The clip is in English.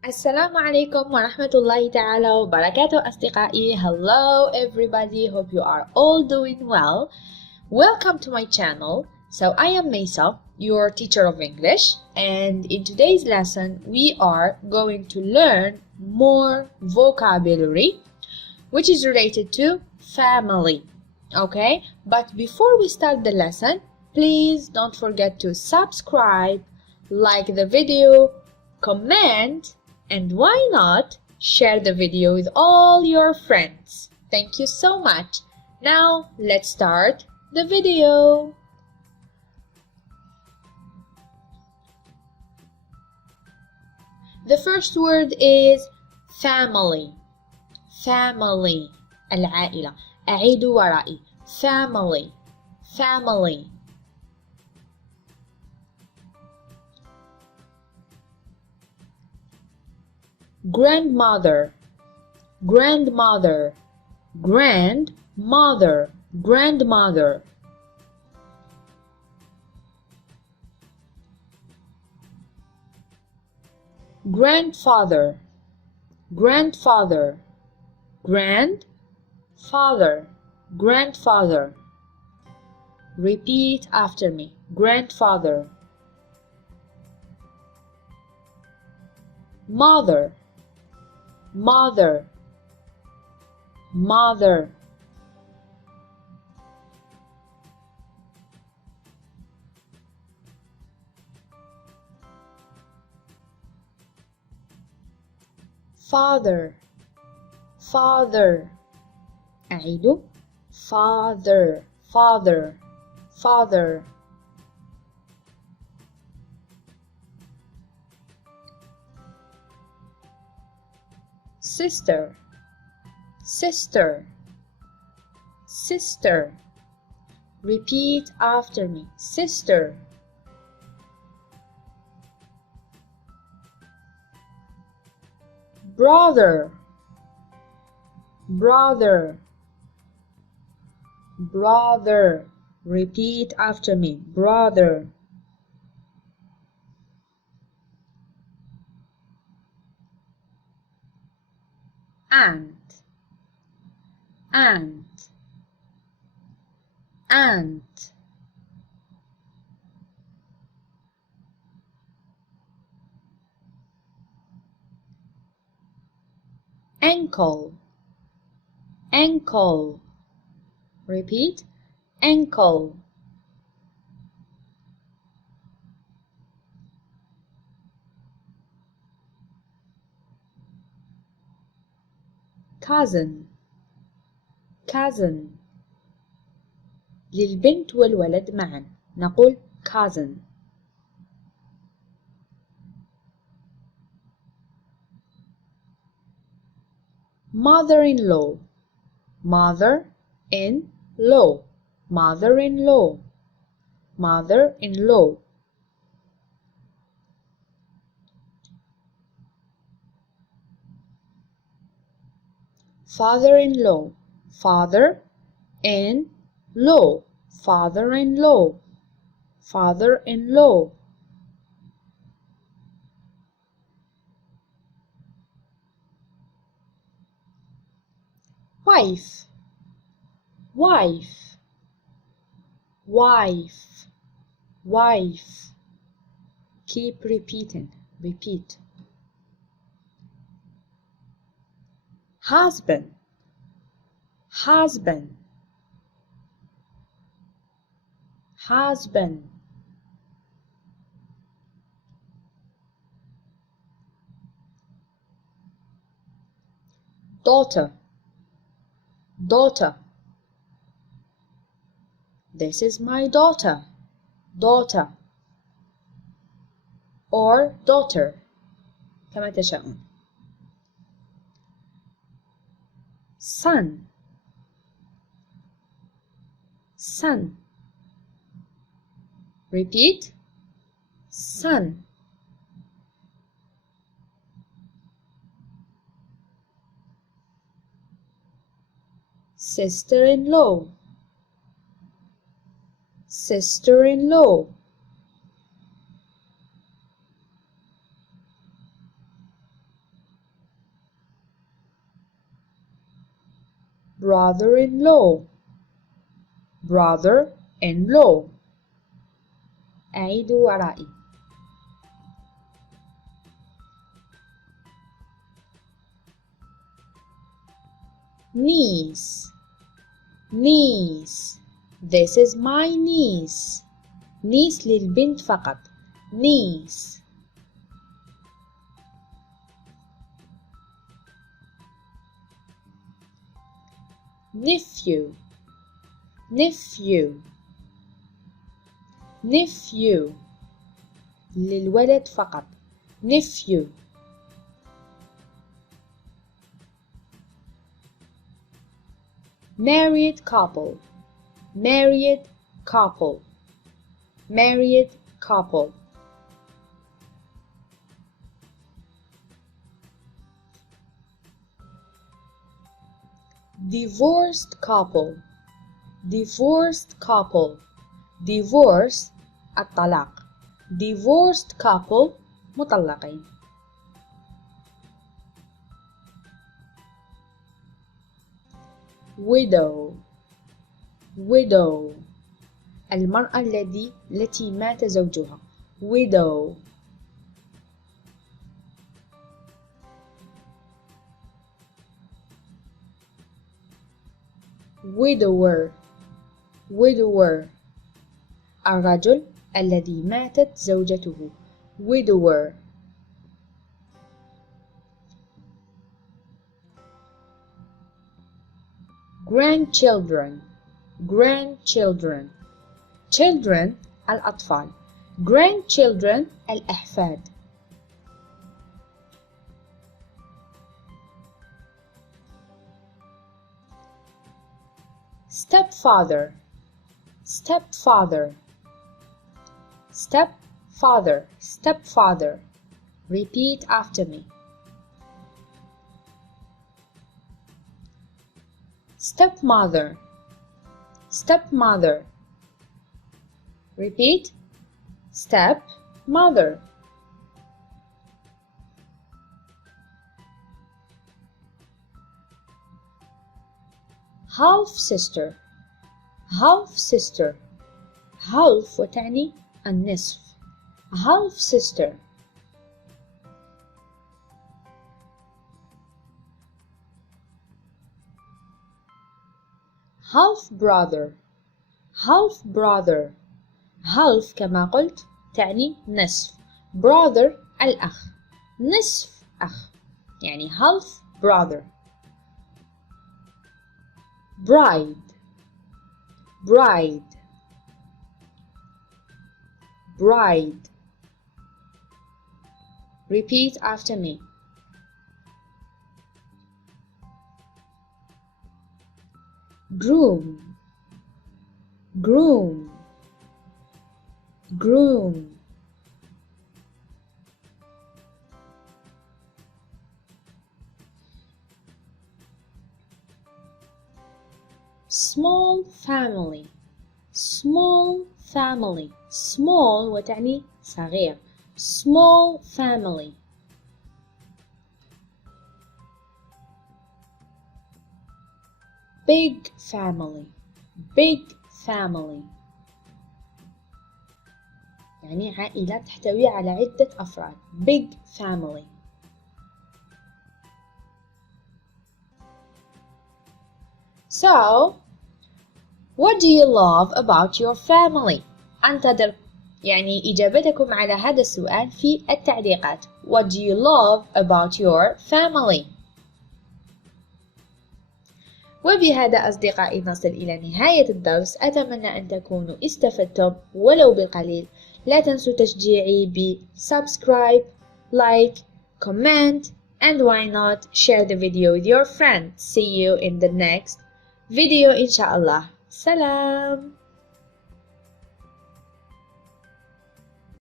السلام عليكم ورحمة الله تعالى وبركاته أصدقائي. Hello everybody, hope you are all doing well. Welcome to my channel. So I am Mesa, your teacher of English, and in today's lesson we are going to learn more vocabulary which is related to family. Okay, but before we start the lesson, please don't forget to subscribe, like the video, comment, and why not share the video with all your friends. Thank you so much. Now let's start the video. The first word is family. Family. العائلة. أعيدوا ورائي. Family. Family. Grandmother. Grandmother. Grandmother. Grandmother. Grandfather. Grandfather. Grandfather. Grandfather. Repeat after me. Grandfather. Mother. Mother. Mother. Father. Father. أعيد. Father. Father. Father. Sister. Sister. Sister. Repeat after me. Sister. Brother. Brother. Brother. Repeat after me. Brother. Aunt. Aunt. Aunt. Ankle. Ankle. Repeat. Ankle. Cousin. Cousin. للبنت والولد معا نقول cousin. Mother-in-law. Mother-in-law. Mother-in-law. Mother-in-law. Father-in-law. Father-in-law. Father-in-law. Father-in-law. Wife. Wife. Wife. Wife. Keep repeating. Repeat. Husband. Husband. Husband. Daughter. Daughter. This is my daughter. Daughter. Or daughter كما تشاءون. Son. Son. Repeat. Son. Sister-in-law. Sister-in-law. brother-in-law brother-in-law. أعيدوا ورائي. niece niece. This is my niece. niece للبنت فقط. niece. nephew nephew nephew للولد فقط. nephew. married couple married couple married couple. divorced couple divorced couple. divorce الطلاق. divorced couple مطلقين. widow widow المرأة التي مات زوجها. widow. widower widower الرجل الذي ماتت زوجته. widower. grandchildren grandchildren. children الأطفال. grandchildren الأحفاد. stepfather stepfather stepfather stepfather. repeat after me. stepmother stepmother. repeat. stepmother. half sister half sister. half وتعني النصف. half sister. half brother half brother. half كما قلت تعني نصف. brother الأخ. نصف أخ يعني half brother. bride bride bride. repeat after me. groom groom groom. small family small family. small وتعني صغير. small family. big family big family يعني عائلة تحتوي على عدة أفراد. big family. So, what do you love about your family? أنتظر يعني إجابتكم على هذا السؤال في التعليقات. What do you love about your family? وبهذا أصدقائي نصل إلى نهاية الدرس. أتمنى أن تكونوا استفدتم ولو بالقليل. لا تنسوا تشجيعي ب subscribe, like, comment, and why not share the video with your friends. See you in the next video إن شاء الله. سلام.